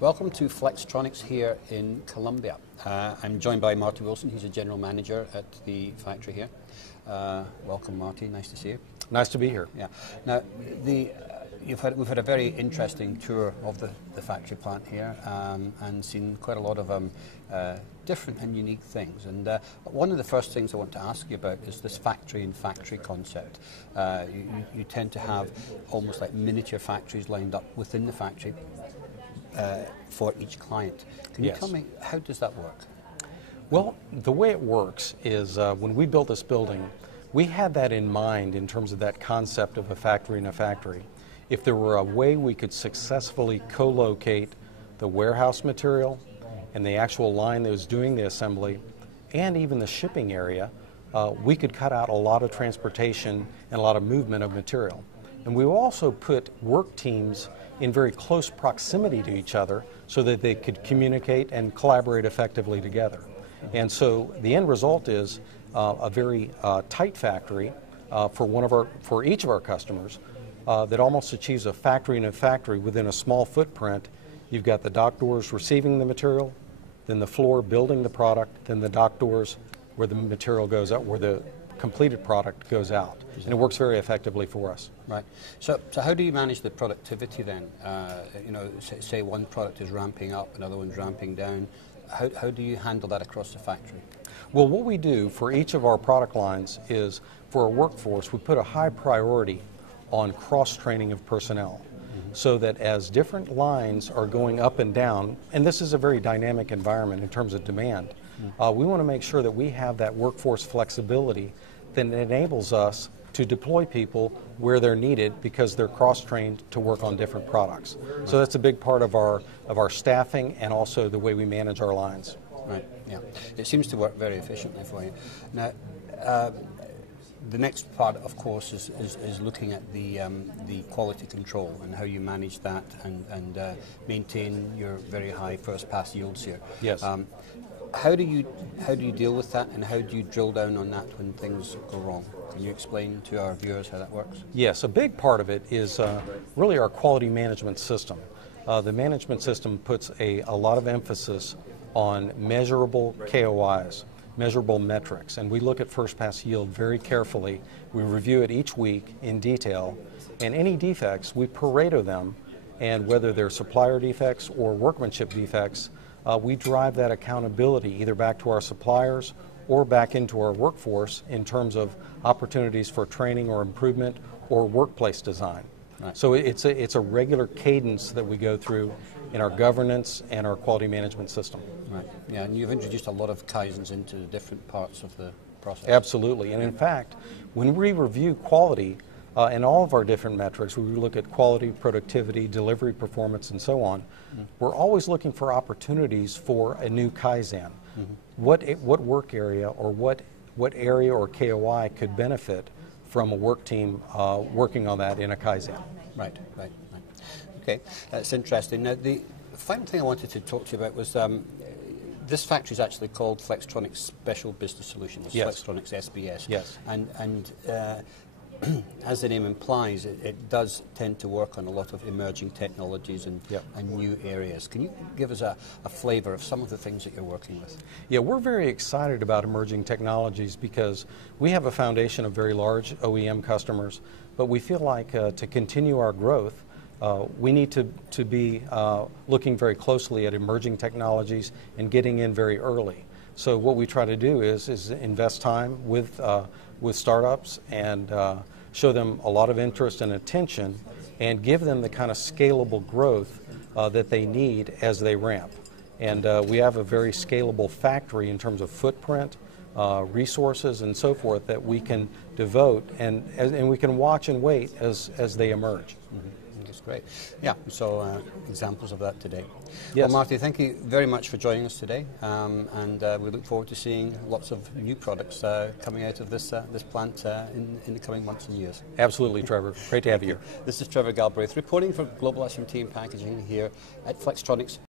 Welcome to Flextronics here in Columbia. I'm joined by Marty Wilson. He's a general manager at the factory here. Welcome, Marty. Nice to see you. Nice to be here. Yeah. Now, we've had a very interesting tour of the factory plant here and seen quite a lot of different and unique things. And one of the first things I want to ask you about is this factory-in-factory concept. You tend to have almost like miniature factories lined up within the factory for each client. Can you tell me, how does that work? Well, the way it works is when we built this building, we had that in mind in terms of that concept of a factory in a factory. If there were a way we could successfully co-locate the warehouse material and the actual line that was doing the assembly and even the shipping area, we could cut out a lot of transportation and a lot of movement of material. And we also put work teams in very close proximity to each other so that they could communicate and collaborate effectively together. And so the end result is a very tight factory for each of our customers that almost achieves a factory in a factory within a small footprint. You've got the dock doors receiving the material, then the floor building the product, then the dock doors where the material goes out, where the completed product goes out. And it works very effectively for us. Right. So how do you manage the productivity then? You know, say one product is ramping up, another one's ramping down. How do you handle that across the factory? Well, what we do for each of our product lines is, for our workforce, we put a high priority on cross-training of personnel. So that as different lines are going up and down, and this is a very dynamic environment in terms of demand, we want to make sure that we have that workforce flexibility that enables us to deploy people where they're needed because they're cross-trained to work on different products. So that's a big part of our staffing and also the way we manage our lines. Right, yeah. It seems to work very efficiently for you. Now, the next part, of course, is looking at the quality control and how you manage that and maintain your very high first pass yields here. Yes. How do you deal with that, and how do you drill down on that when things go wrong? Can you explain to our viewers how that works? Yes, a big part of it is really our quality management system. The management system puts a lot of emphasis on measurable KOIs, measurable metrics, and we look at first pass yield very carefully. We review it each week in detail, and any defects, we Pareto them, and whether they're supplier defects or workmanship defects, we drive that accountability either back to our suppliers or back into our workforce in terms of opportunities for training or improvement or workplace design. Right. So it's a regular cadence that we go through in our governance and our quality management system. Right. Yeah, and you've introduced a lot of Kaizens into the different parts of the process. Absolutely. And in fact, when we review quality in all of our different metrics, we look at quality, productivity, delivery performance, and so on, we're always looking for opportunities for a new Kaizen. What work area or what area or KOI could benefit from a work team working on that in a Kaizen? Right. Okay, that's interesting. Now, the final thing I wanted to talk to you about was this factory is actually called Flextronics Special Business Solutions, yes. Flextronics SBS. Yes. And as the name implies, it does tend to work on a lot of emerging technologies and new areas. Can you give us a flavor of some of the things that you're working with? Yeah, we're very excited about emerging technologies because we have a foundation of very large OEM customers, but we feel like to continue our growth, we need to be looking very closely at emerging technologies and getting in very early. So what we try to do is invest time with startups and show them a lot of interest and attention and give them the kind of scalable growth that they need as they ramp. And we have a very scalable factory in terms of footprint, resources, and so forth that we can devote and we can watch and wait as they emerge. That's great. Yeah, we saw examples of that today. Yes. Well, Marty, thank you very much for joining us today, and we look forward to seeing lots of new products coming out of this plant in the coming months and years. Absolutely, Trevor. Great to have you here. This is Trevor Galbraith reporting for Global SMT and Packaging here at Flextronics.